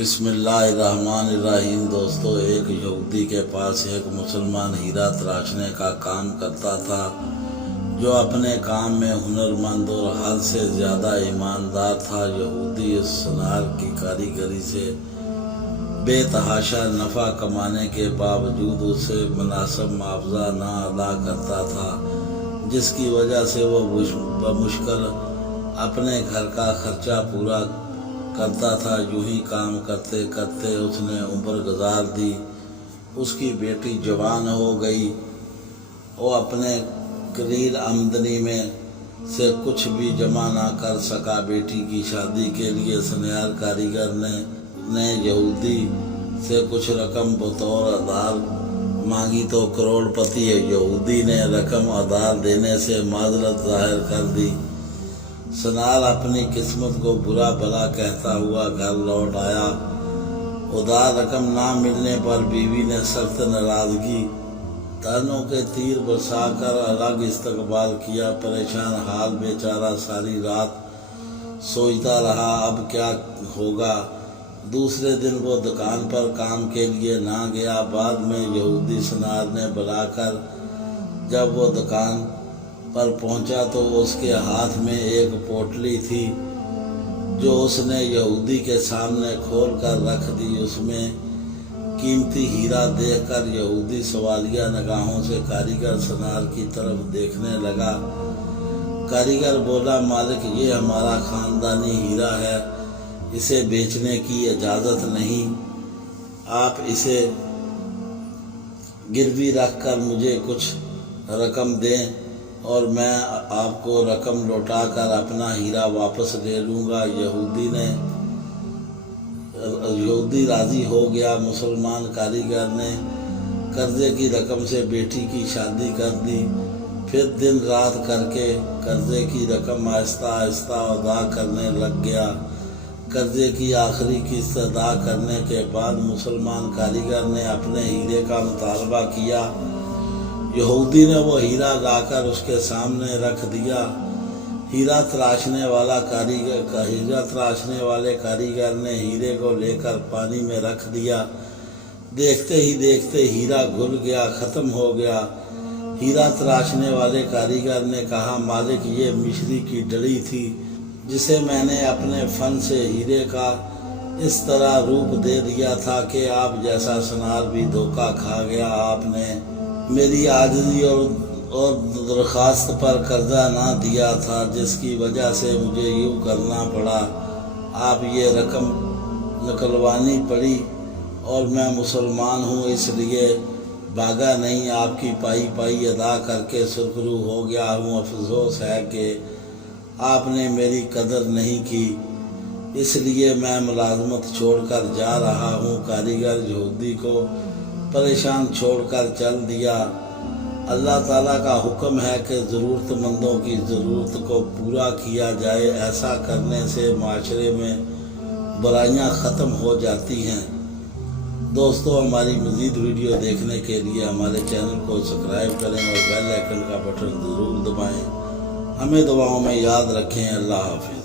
بسم اللہ الرحمن الرحیم۔ دوستو، ایک یہودی کے پاس ایک مسلمان ہیرا تراشنے کا کام کرتا تھا، جو اپنے کام میں ہنرمند اور حد سے زیادہ ایماندار تھا۔ یہودی اس سنار کی کاریگری سے بے تحاشا نفع کمانے کے باوجود اسے مناسب معاوضہ نہ ادا کرتا تھا، جس کی وجہ سے وہ بمشکل اپنے گھر کا خرچہ پورا کرتا تھا۔ یوں ہی کام کرتے کرتے اس نے عمر گزار دی۔ اس کی بیٹی جوان ہو گئی۔ وہ اپنے قلیل آمدنی میں سے کچھ بھی جمع نہ کر سکا۔ بیٹی کی شادی کے لیے سنیار کاریگر نے یہودی سے کچھ رقم بطور ادھار مانگی تو کروڑ پتی یہودی نے رقم ادھار دینے سے معذرت ظاہر کر دی۔ سنار اپنی قسمت کو برا بھلا کہتا ہوا گھر لوٹ آیا۔ ادھار رقم نہ ملنے پر بیوی نے سخت ناراضگی تانوں کے تیر برسا کر الگ استقبال کیا۔ پریشان حال بیچارہ ساری رات سوچتا رہا اب کیا ہوگا۔ دوسرے دن وہ دکان پر کام کے لیے نہ گیا۔ بعد میں یہودی سنار نے بلا کر جب وہ دکان پر پہنچا تو اس کے ہاتھ میں ایک پوٹلی تھی، جو اس نے یہودی کے سامنے کھول کر رکھ دی۔ اس میں قیمتی ہیرا دیکھ کر یہودی سوالیہ نگاہوں سے کاریگر سنار کی طرف دیکھنے لگا۔ کاریگر بولا، مالک، یہ ہمارا خاندانی ہیرا ہے، اسے بیچنے کی اجازت نہیں۔ آپ اسے گروی رکھ کر مجھے کچھ رقم دیں اور میں آپ کو رقم لوٹا کر اپنا ہیرا واپس لے لوں گا۔ یہودی راضی ہو گیا۔ مسلمان کاریگر نے قرضے کی رقم سے بیٹی کی شادی کر دی۔ پھر دن رات کر کے قرضے کی رقم آہستہ آہستہ ادا کرنے لگ گیا۔ قرضے کی آخری قسط ادا کرنے کے بعد مسلمان کاریگر نے اپنے ہیرے کا مطالبہ کیا۔ یہودی نے وہ ہیرا لا کر اس کے سامنے رکھ دیا۔ ہیرا تراشنے والے کاریگر نے ہیرے کو لے کر پانی میں رکھ دیا۔ دیکھتے ہی دیکھتے ہیرا گھل گیا، ختم ہو گیا۔ ہیرا تراشنے والے کاریگر نے کہا، مالک، یہ مشری کی ڈلی تھی، جسے میں نے اپنے فن سے ہیرے کا اس طرح روپ دے دیا تھا کہ آپ جیسا سنار بھی دھوکہ کھا گیا۔ آپ نے میری عاجزی اور درخواست پر قرضہ نہ دیا تھا، جس کی وجہ سے مجھے یوں کرنا پڑا۔ آپ یہ رقم نکلوانی پڑی اور میں مسلمان ہوں اس لیے بھاگا نہیں، آپ کی پائی ادا کر کے سرخرو ہو گیا ہوں۔ افسوس ہے کہ آپ نے میری قدر نہیں کی، اس لیے میں ملازمت چھوڑ کر جا رہا ہوں۔ کاریگر یہودی کو پریشان چھوڑ کر چل دیا۔ اللہ تعالیٰ کا حکم ہے کہ ضرورت مندوں کی ضرورت کو پورا کیا جائے۔ ایسا کرنے سے معاشرے میں برائیاں ختم ہو جاتی ہیں۔ دوستو، ہماری مزید ویڈیو دیکھنے کے لیے ہمارے چینل کو سبسکرائب کریں اور بیل آئیکن کا بٹن ضرور دبائیں۔ ہمیں دعاؤں میں یاد رکھیں۔ اللہ حافظ۔